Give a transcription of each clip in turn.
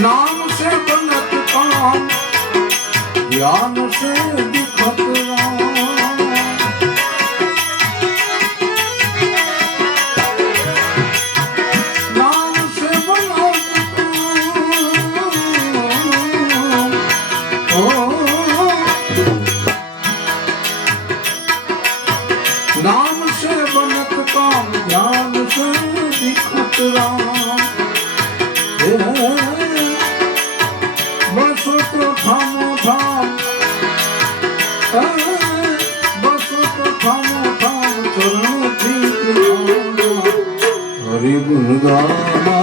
नाम से बनत काम ज्ञान से दिखत राम। नाम से बनत काम नाम से बनत काम ज्ञान से दिखत राम। बसो तो थामो थाम बसो तो थामो थाम चरण ठीक हरि गुण गाना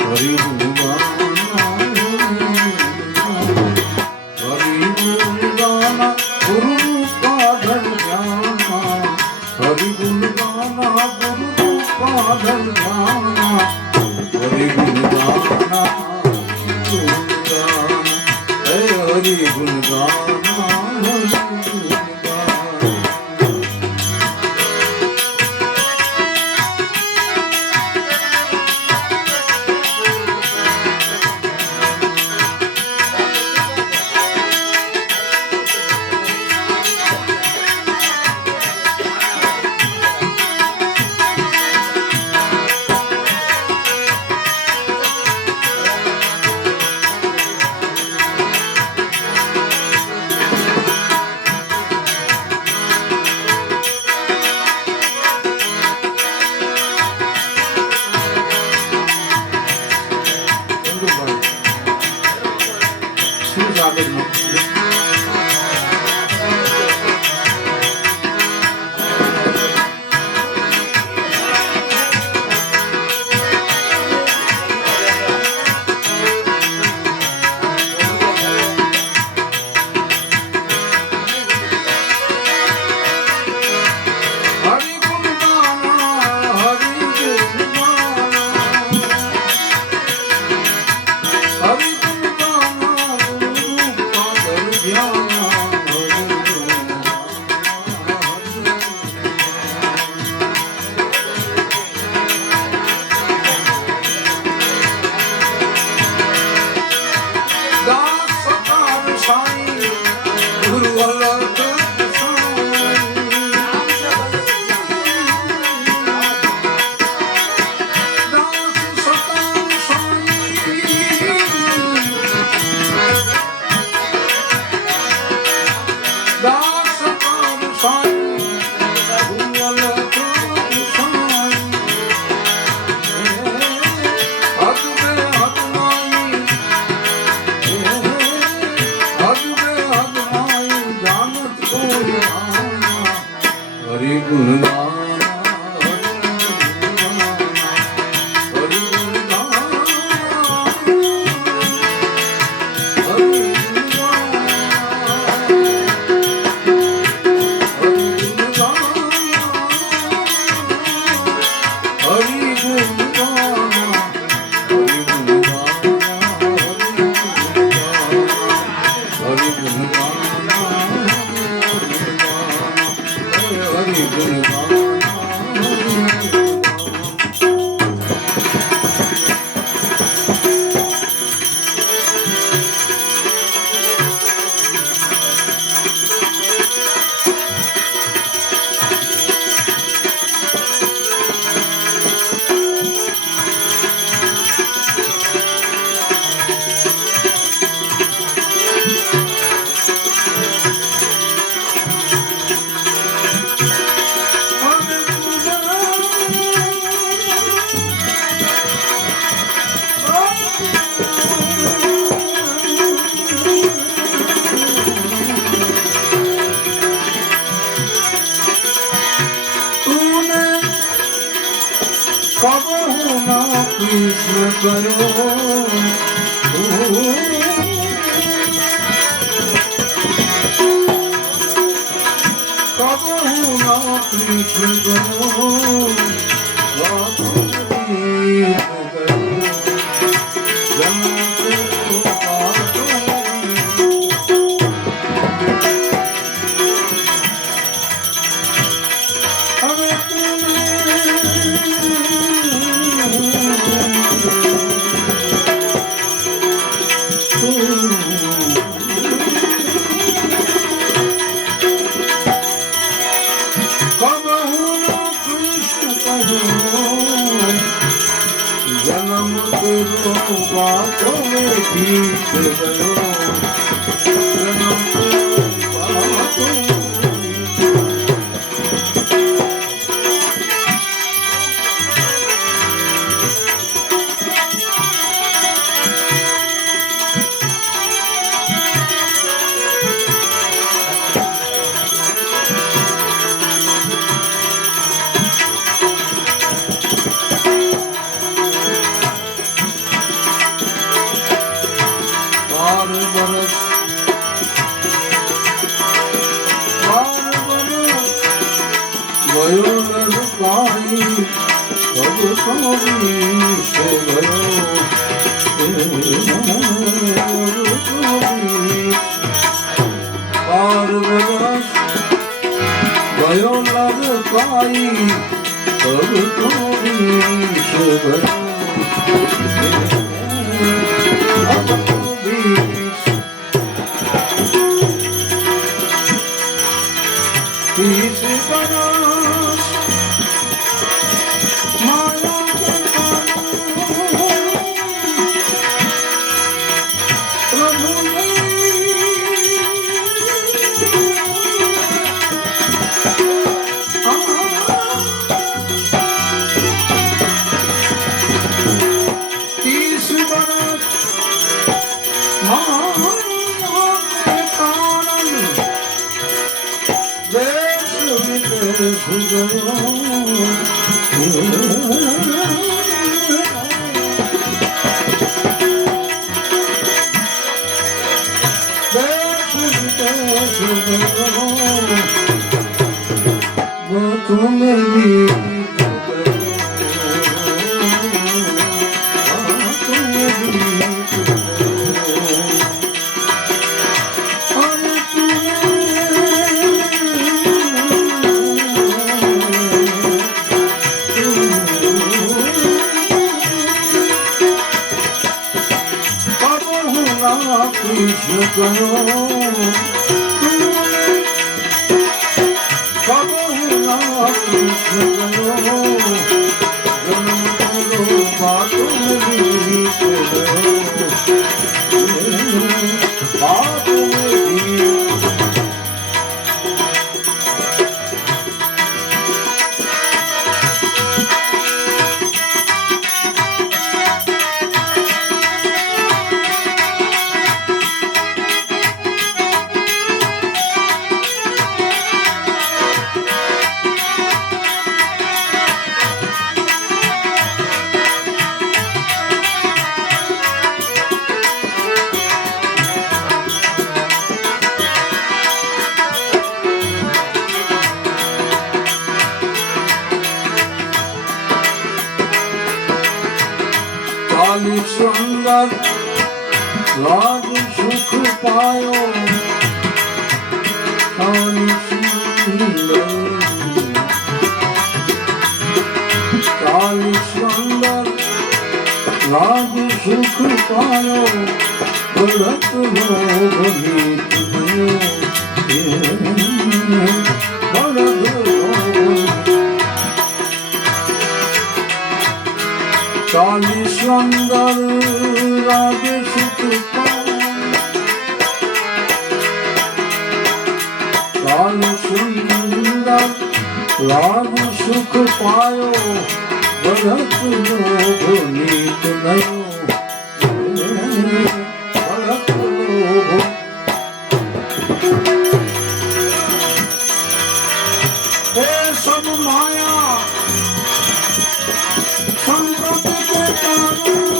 हरि गुण गाना हरि गुण गाना गुरु का धन जाना हरि गुण गाना गुरु का धन जाना हरि गुण गाना हरि गुण गाना हरि गुण गाना हरि गुण गाना हरि गुण गाना हरि गुण गाना हरि गुण गाना हरि गुण गाना જન્મ તેરો બાતો ગીત ગયો જન્મ તેરો બાતો સુંદર રાજ સુખ પાયો સુંદર રાજ સુખ પાયો ભરત નો ગીત ચાલીસ સુંદર રાજ સુખ ચાલીસ સુંદર રાજ સુખ પાયો ભરત નો ગીત નયો ભરત નો એ સબ માયા સંગત के कारण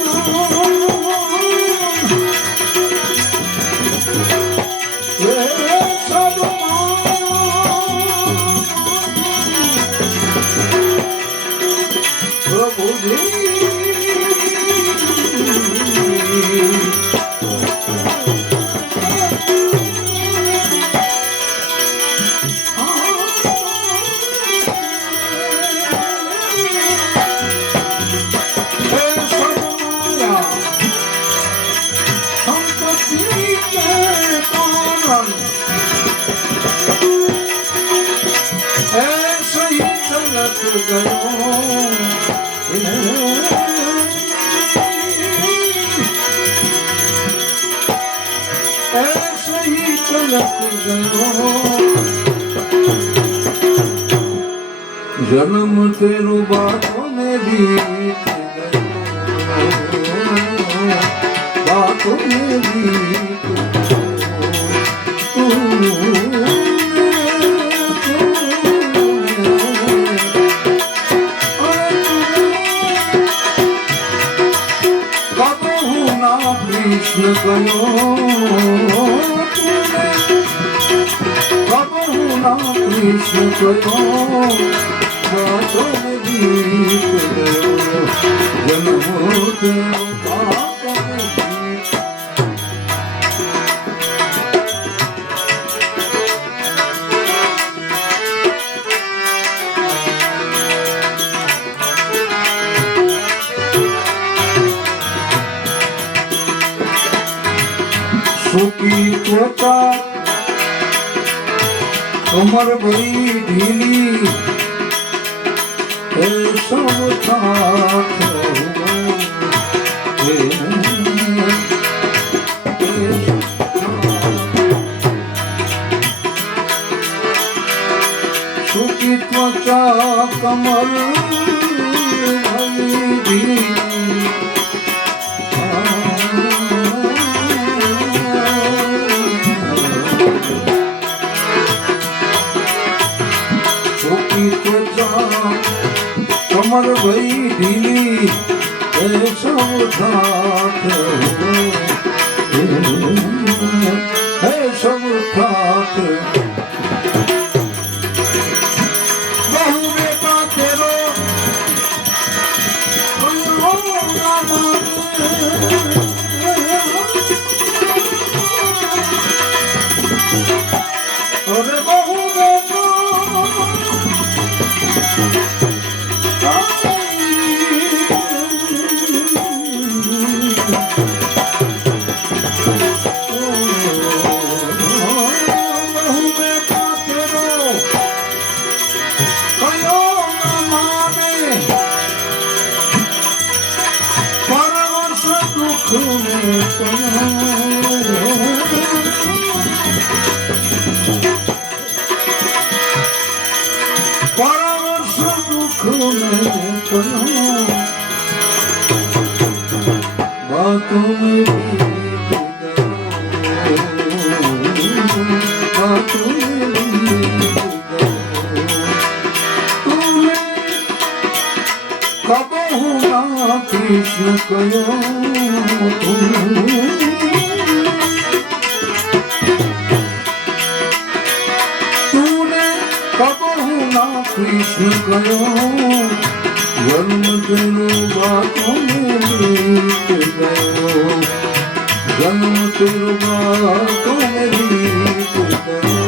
ऐसे ही चलत गयो ऐसे ही चलत गयो जन्म तेरो बातों में बीत गयो बातों में बीत कृष्ण गयो कबहू ना कृष्ण गयो बातों में बीत गयो जन्म तेरो बातों में बीत सूखी त्वचा कमर बड़ी ढीली सब साथ सूखी त्वचा कमर बड़ी ढीली कमर भई ढीली सब ठाठ है सब ठाठ बहु बेटा तेरो अरे बहु बेटा परवश दुख में बातों में बातों में तूने कबहू ना कृष्ण कयो कृष्ण कयो जन्म तेरो बातों में बीत गयो जन्म तेरो बातों में बीत गयो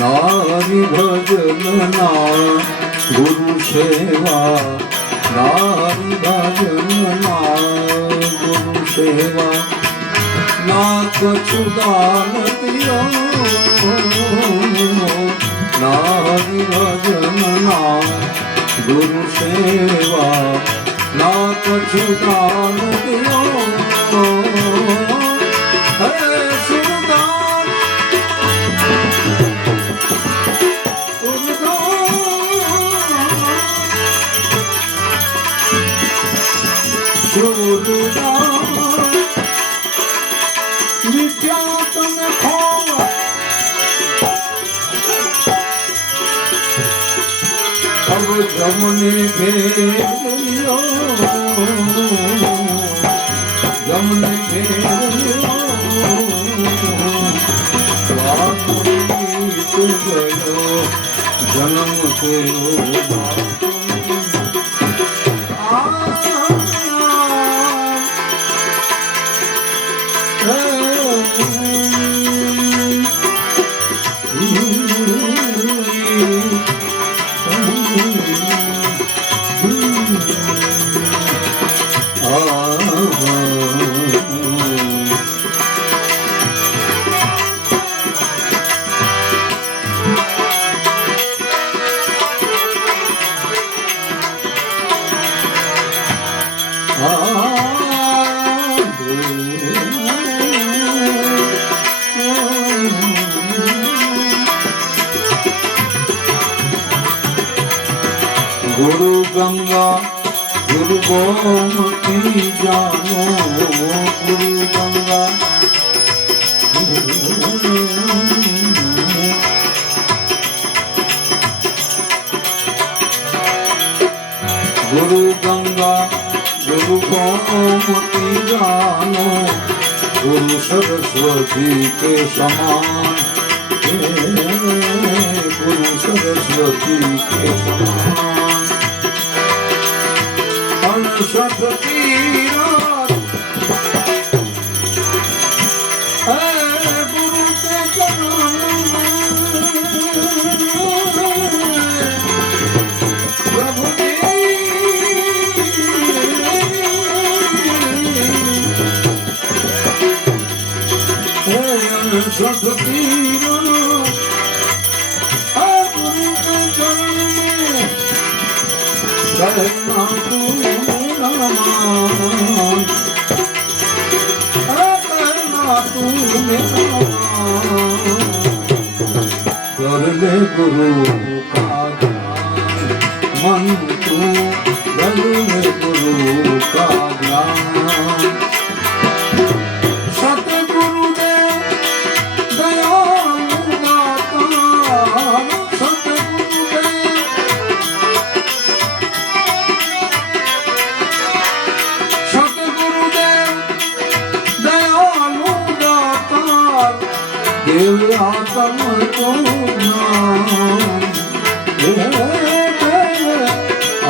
नारी भजन ना गुरु सेवा नारी भजन ना गुरु सेवा ना कछु दान दियो नारी भजन ना गुरु सेवा ना कछु दान दियो जमुने घेरियो जमुने घेरियो बात बीत गयो જન્મ થયો गुरु गंगा गुरु गोमती जानो गुरु गंगा गुरु गंगा गुरु गोमती जानो गुरु सरस्वती के समान गुरु सरस्वती के समान अनसठ तीरथ गुरु के चरण प्रभु अनसठ तीरथ गुरु के चरण करना तू कर ले गुरु का ध्यान मन तू कर ले गुरु का ध्यान सतगुरु देव दयालु दाता सतगुरु देव सतगुरु देव दयालु दाता देव आत्म को ज्ञान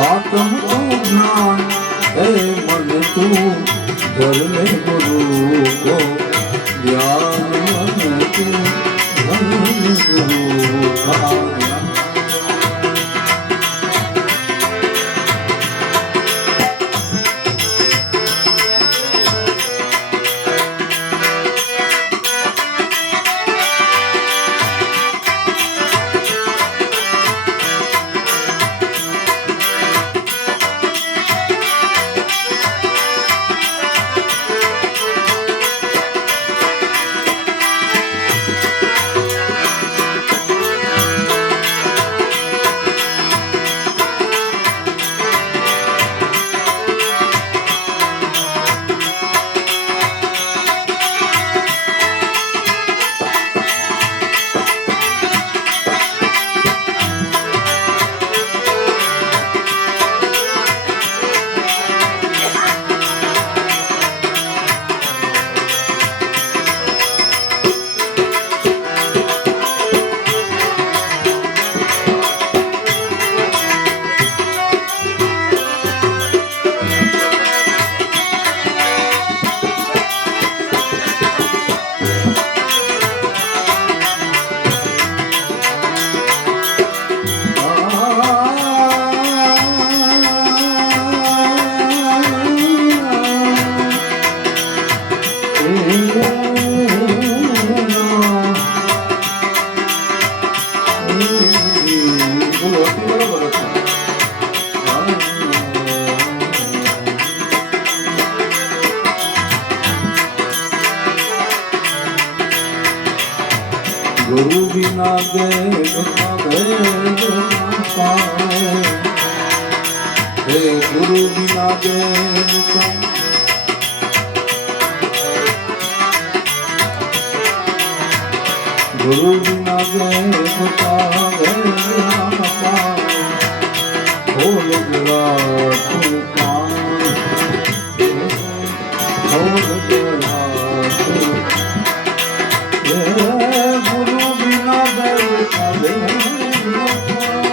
आत्म को ज्ञान है मन तू कर ले गुरु को ज्ञान मन तू कर ले गुरु का ज्ञान गुरु बिना देव न भेद न पाए हे गुरु बिना देव का गुरु बिना देव का भेद न पाए खोल गिरा तू कान खोल गिरा तू गुरु बिना देव का भेद न पाए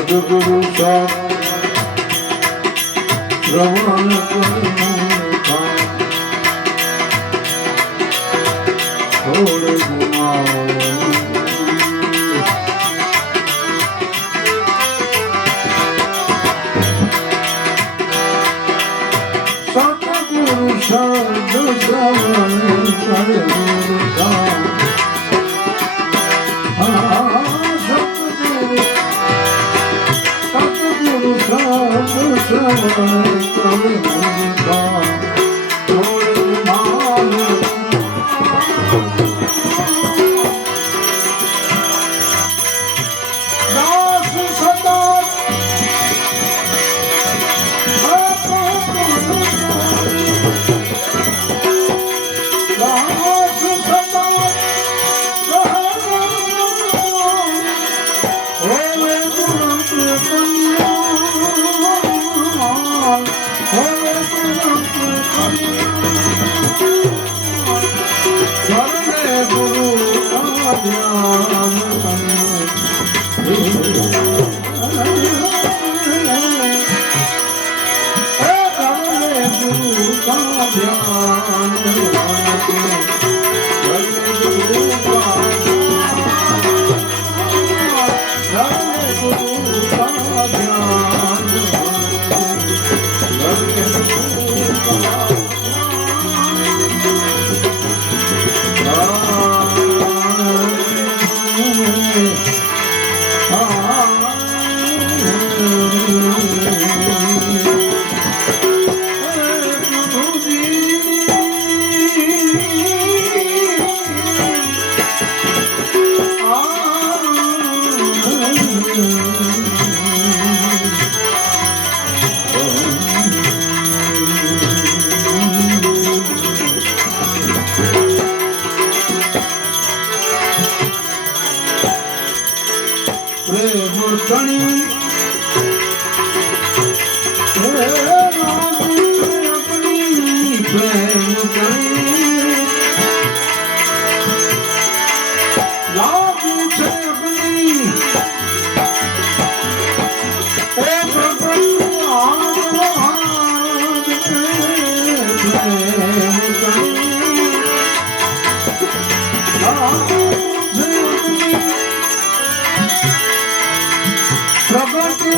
સદગુરુ સાથ શ્રવણ થોડે સદગુરુ શબ્દ શ્રવણ કરે પ્રગટ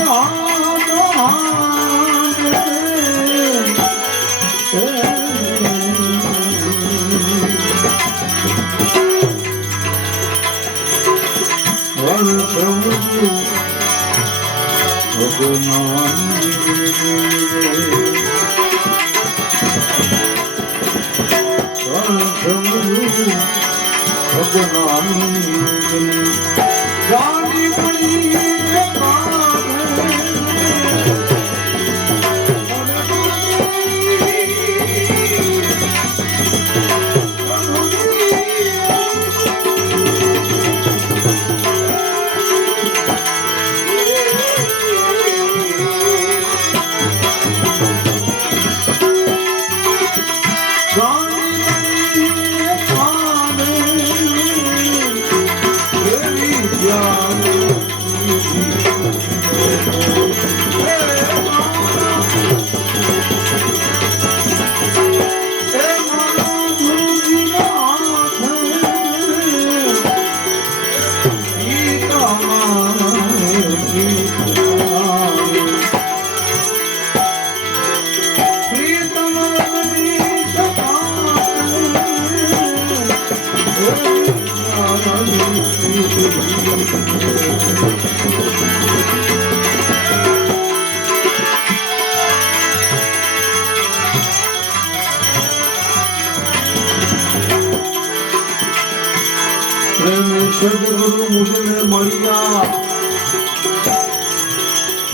સદગુરુ મુજને મળ્યા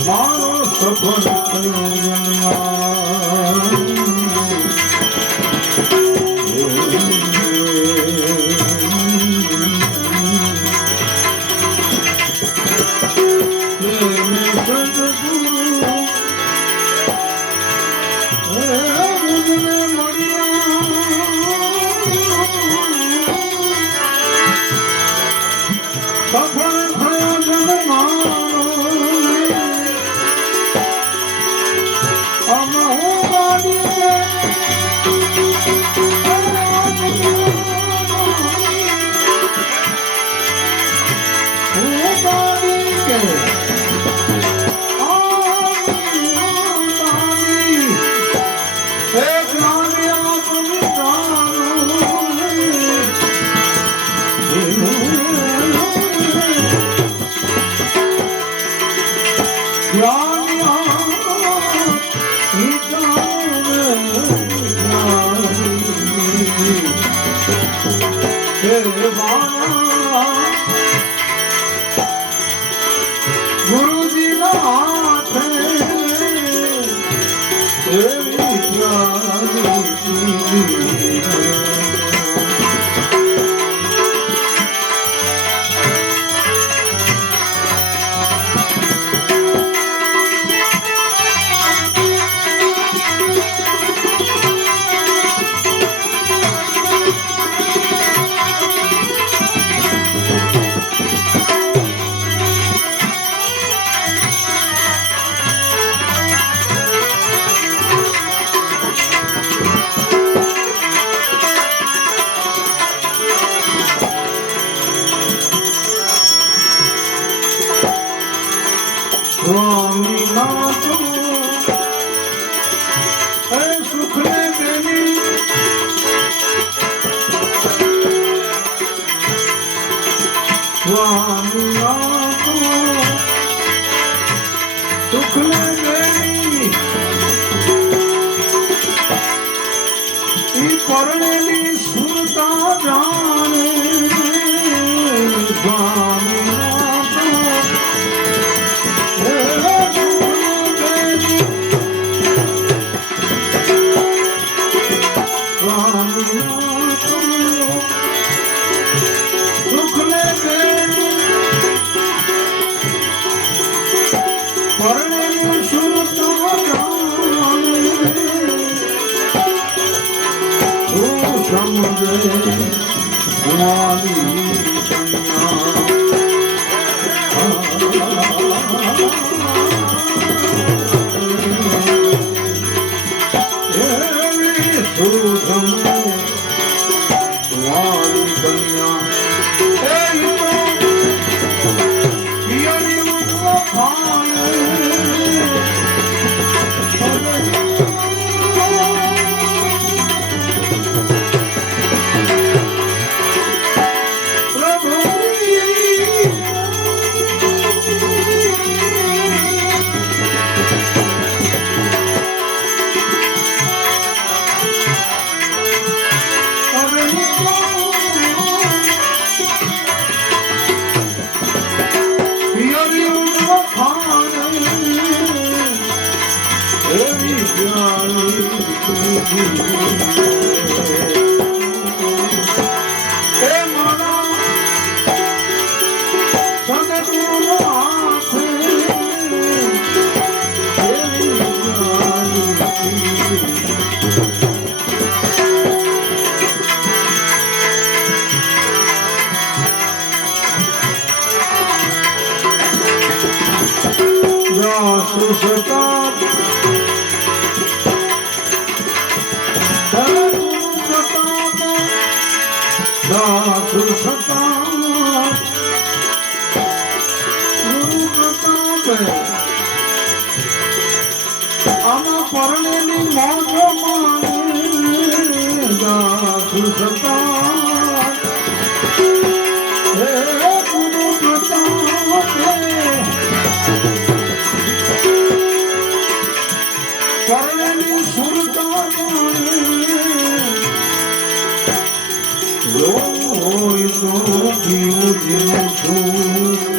મારો સફળ થયો ગુરુજી ના પરણેલી સુરતા જાણે એવી પ્યારી એ મારા સદગુરુ હાથે એવી પ્યારી સુસતા આમાં પરણેલી મોજો માને સુસતા હે ગુરુ પરણેલી સુરતા હોય તો પીવું જેવું છું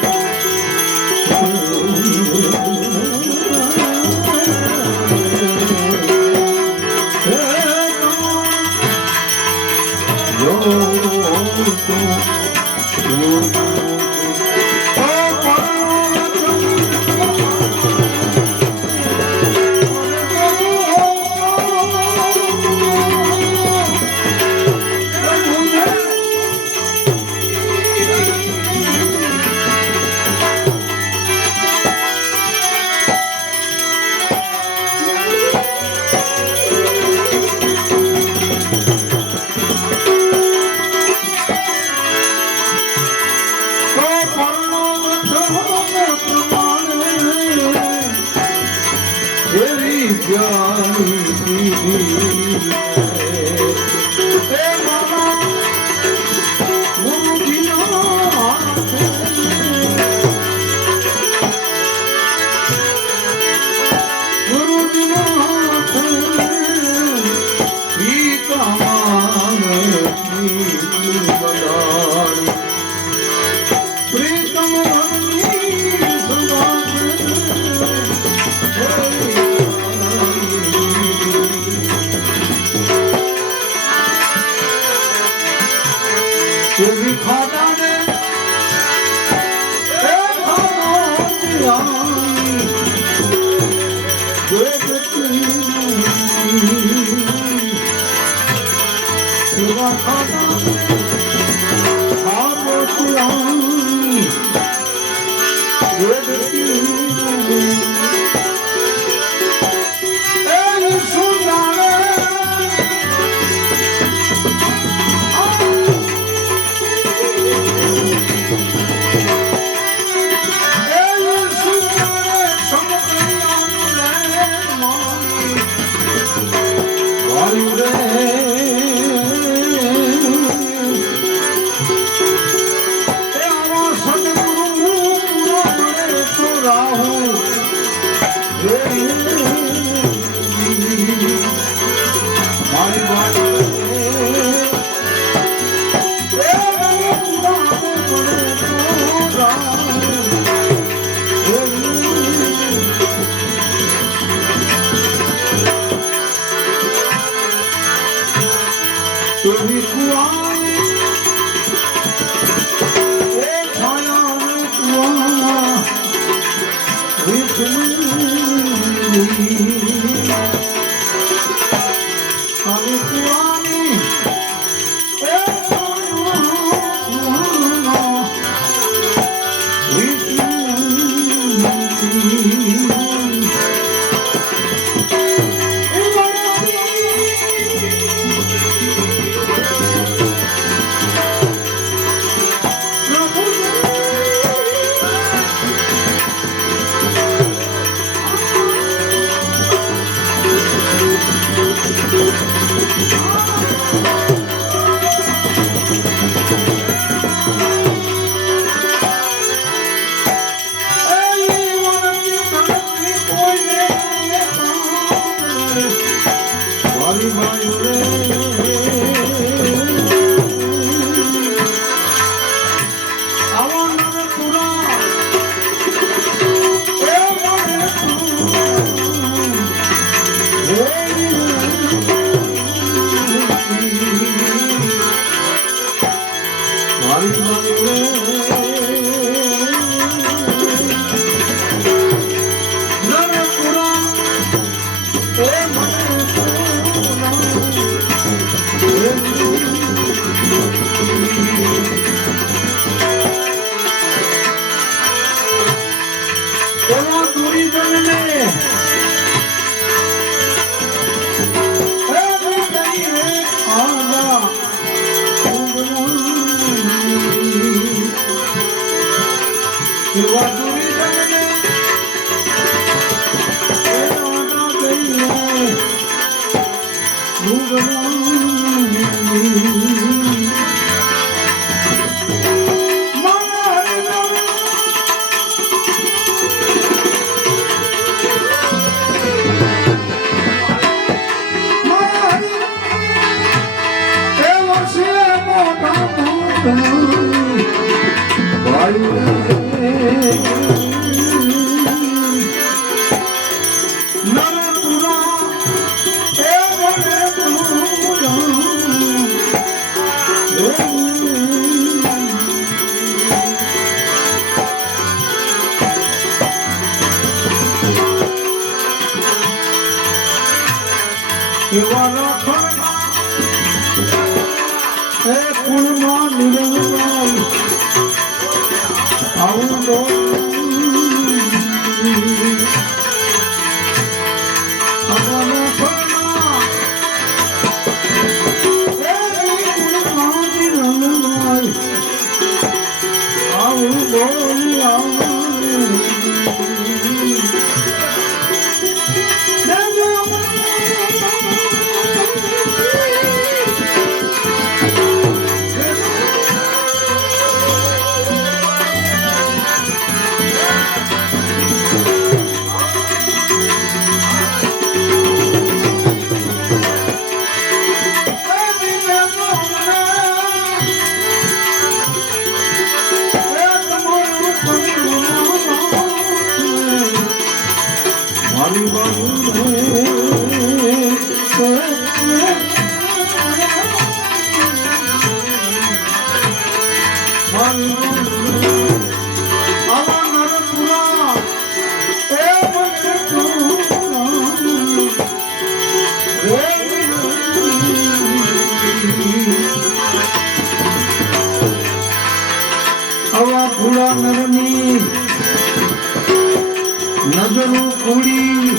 નજરો કુડી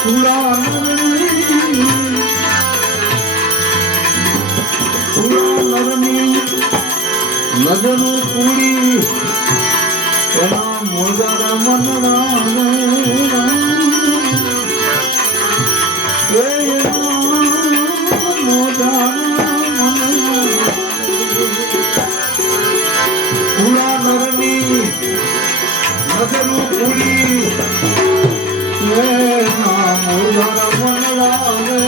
કુડા નરની નજરો કુડી એના મોજારા મનરા નજરું પૂરી નામ મનલાવે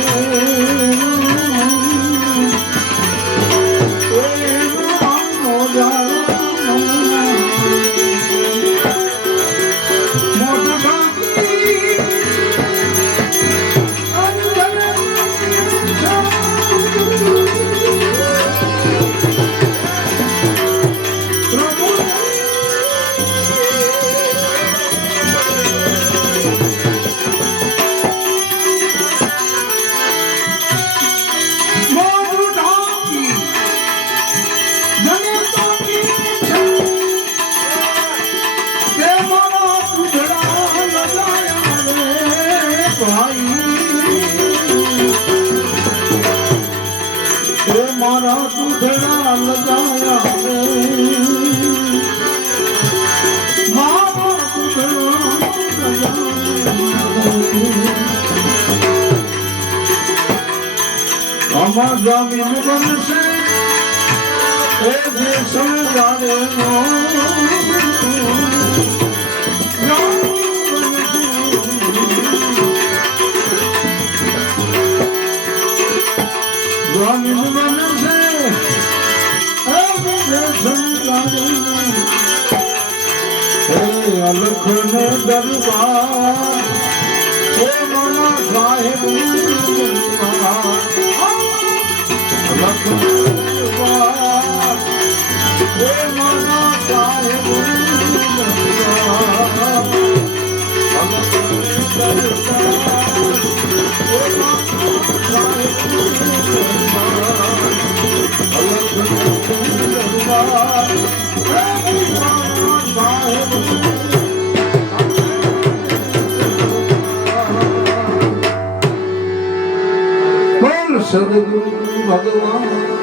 મારા દૂધડા લગાયા મારા દૂધડા આમાં જમીન બનશે એ જે સમજાવે જમીન બનશે અલખ ને દરબાર હે મામા સાહેબ અલખ દરબાર હે મામા સાહેબ અલખ દરબાર સદગુરુ ભગવાન